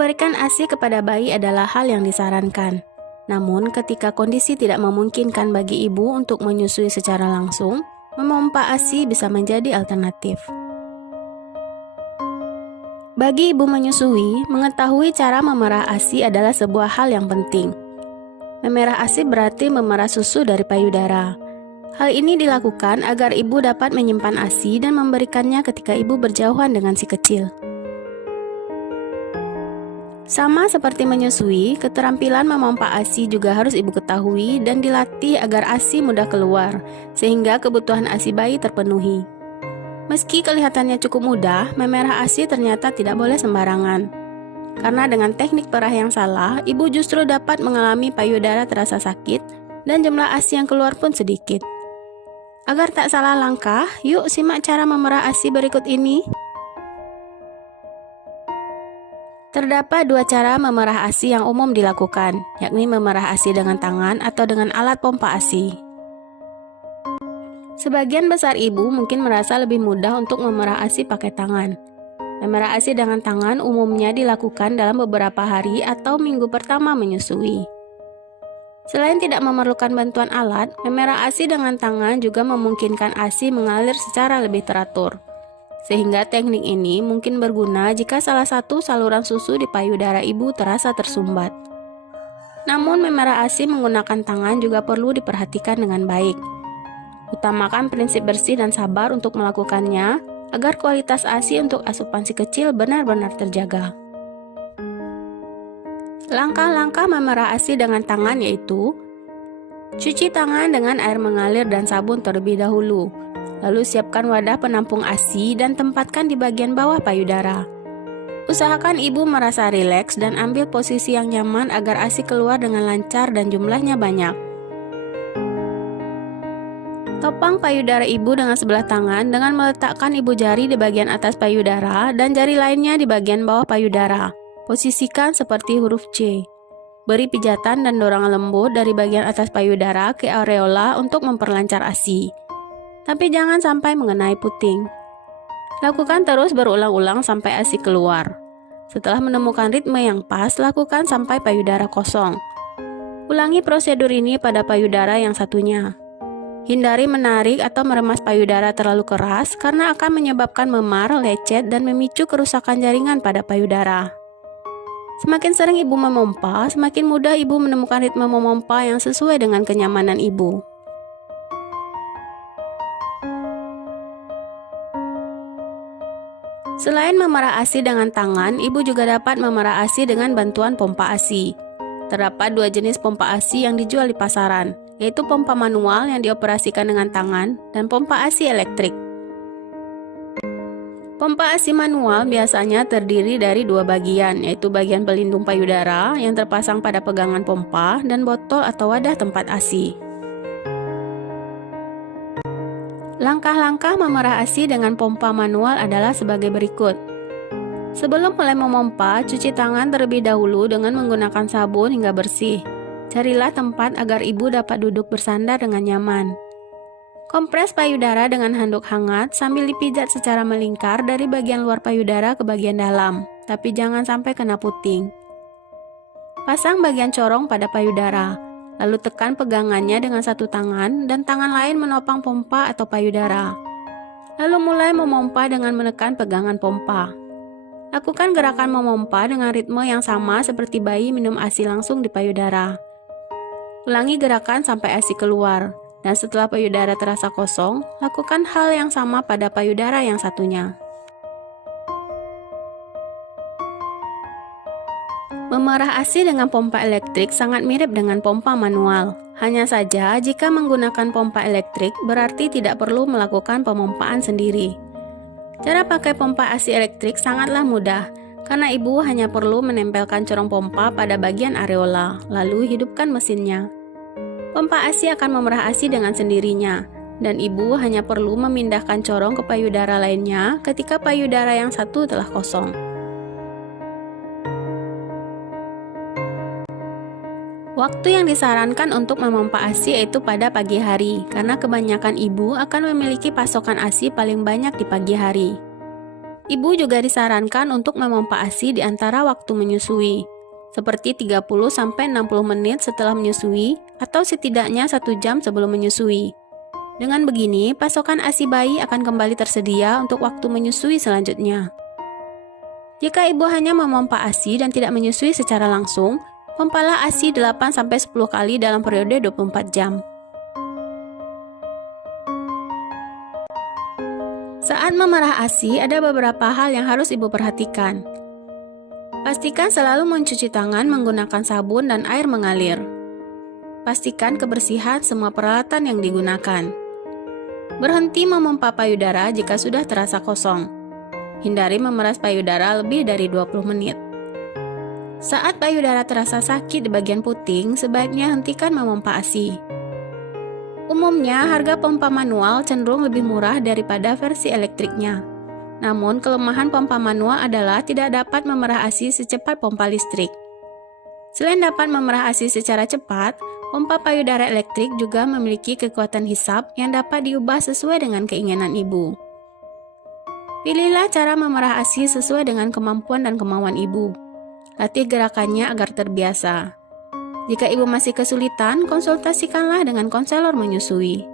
Memberikan ASI kepada bayi adalah hal yang disarankan. Namun, ketika kondisi tidak memungkinkan bagi ibu untuk menyusui secara langsung, memompa ASI bisa menjadi alternatif. Bagi ibu menyusui, mengetahui cara memerah ASI adalah sebuah hal yang penting. Memerah ASI berarti memerah susu dari payudara. Hal ini dilakukan agar ibu dapat menyimpan ASI dan memberikannya ketika ibu berjauhan dengan si kecil. Sama seperti menyusui, keterampilan memompa ASI juga harus ibu ketahui dan dilatih agar ASI mudah keluar, sehingga kebutuhan ASI bayi terpenuhi. Meski kelihatannya cukup mudah, memerah ASI ternyata tidak boleh sembarangan. Karena dengan teknik perah yang salah, ibu justru dapat mengalami payudara terasa sakit dan jumlah ASI yang keluar pun sedikit. Agar tak salah langkah, yuk simak cara memerah ASI berikut ini. Terdapat dua cara memerah ASI yang umum dilakukan, yakni memerah ASI dengan tangan atau dengan alat pompa ASI. Sebagian besar ibu mungkin merasa lebih mudah untuk memerah ASI pakai tangan. Memerah ASI dengan tangan umumnya dilakukan dalam beberapa hari atau minggu pertama menyusui. Selain tidak memerlukan bantuan alat, memerah ASI dengan tangan juga memungkinkan ASI mengalir secara lebih teratur. Sehingga teknik ini mungkin berguna jika salah satu saluran susu di payudara ibu terasa tersumbat. Namun memerah ASI menggunakan tangan juga perlu diperhatikan dengan baik. Utamakan prinsip bersih dan sabar untuk melakukannya, agar kualitas ASI untuk asupan si kecil benar-benar terjaga. Langkah-langkah memerah ASI dengan tangan yaitu: cuci tangan dengan air mengalir dan sabun terlebih dahulu. Lalu siapkan wadah penampung ASI dan tempatkan di bagian bawah payudara. Usahakan ibu merasa rileks dan ambil posisi yang nyaman agar ASI keluar dengan lancar dan jumlahnya banyak. Topang payudara ibu dengan sebelah tangan dengan meletakkan ibu jari di bagian atas payudara dan jari lainnya di bagian bawah payudara. Posisikan seperti huruf C. Beri pijatan dan dorongan lembut dari bagian atas payudara ke areola untuk memperlancar ASI. Tapi jangan sampai mengenai puting. Lakukan terus berulang-ulang sampai ASI keluar. Setelah menemukan ritme yang pas, lakukan sampai payudara kosong. Ulangi prosedur ini pada payudara yang satunya. Hindari menarik atau meremas payudara terlalu keras karena akan menyebabkan memar, lecet, dan memicu kerusakan jaringan pada payudara. Semakin sering ibu memompa, semakin mudah ibu menemukan ritme memompa yang sesuai dengan kenyamanan ibu. Selain memerah ASI dengan tangan, ibu juga dapat memerah ASI dengan bantuan pompa ASI. Terdapat dua jenis pompa ASI yang dijual di pasaran, yaitu pompa manual yang dioperasikan dengan tangan dan pompa ASI elektrik. Pompa ASI manual biasanya terdiri dari dua bagian, yaitu bagian pelindung payudara yang terpasang pada pegangan pompa dan botol atau wadah tempat ASI. Langkah-langkah memerah ASI dengan pompa manual adalah sebagai berikut. Sebelum mulai memompa, cuci tangan terlebih dahulu dengan menggunakan sabun hingga bersih. Carilah tempat agar ibu dapat duduk bersandar dengan nyaman. Kompres payudara dengan handuk hangat sambil dipijat secara melingkar dari bagian luar payudara ke bagian dalam, tapi jangan sampai kena puting. Pasang bagian corong pada payudara. Lalu tekan pegangannya dengan satu tangan dan tangan lain menopang pompa atau payudara. Lalu mulai memompa dengan menekan pegangan pompa. Lakukan gerakan memompa dengan ritme yang sama seperti bayi minum ASI langsung di payudara. Ulangi gerakan sampai ASI keluar, dan setelah payudara terasa kosong, lakukan hal yang sama pada payudara yang satunya. Memerah ASI dengan pompa elektrik sangat mirip dengan pompa manual. Hanya saja, jika menggunakan pompa elektrik, berarti tidak perlu melakukan pemompaan sendiri. Cara pakai pompa ASI elektrik sangatlah mudah, karena ibu hanya perlu menempelkan corong pompa pada bagian areola, lalu hidupkan mesinnya. Pompa ASI akan memerah ASI dengan sendirinya, dan ibu hanya perlu memindahkan corong ke payudara lainnya ketika payudara yang satu telah kosong. Waktu yang disarankan untuk memompa ASI yaitu pada pagi hari, karena kebanyakan ibu akan memiliki pasokan ASI paling banyak di pagi hari. Ibu juga disarankan untuk memompa ASI di antara waktu menyusui, seperti 30-60 menit setelah menyusui atau setidaknya 1 jam sebelum menyusui. Dengan begini, pasokan ASI bayi akan kembali tersedia untuk waktu menyusui selanjutnya. Jika ibu hanya memompa ASI dan tidak menyusui secara langsung, pompalah ASI 8-10 kali dalam periode 24 jam. Saat memerah ASI, ada beberapa hal yang harus ibu perhatikan. Pastikan selalu mencuci tangan menggunakan sabun dan air mengalir. Pastikan kebersihan semua peralatan yang digunakan. Berhenti memompa payudara jika sudah terasa kosong. Hindari memeras payudara lebih dari 20 menit. Saat payudara terasa sakit di bagian puting, sebaiknya hentikan memompa ASI. Umumnya, harga pompa manual cenderung lebih murah daripada versi elektriknya. Namun, kelemahan pompa manual adalah tidak dapat memerah ASI secepat pompa listrik. Selain dapat memerah ASI secara cepat, pompa payudara elektrik juga memiliki kekuatan hisap yang dapat diubah sesuai dengan keinginan ibu. Pilihlah cara memerah ASI sesuai dengan kemampuan dan kemauan ibu. Latih gerakannya agar terbiasa. Jika ibu masih kesulitan, konsultasikanlah dengan konselor menyusui.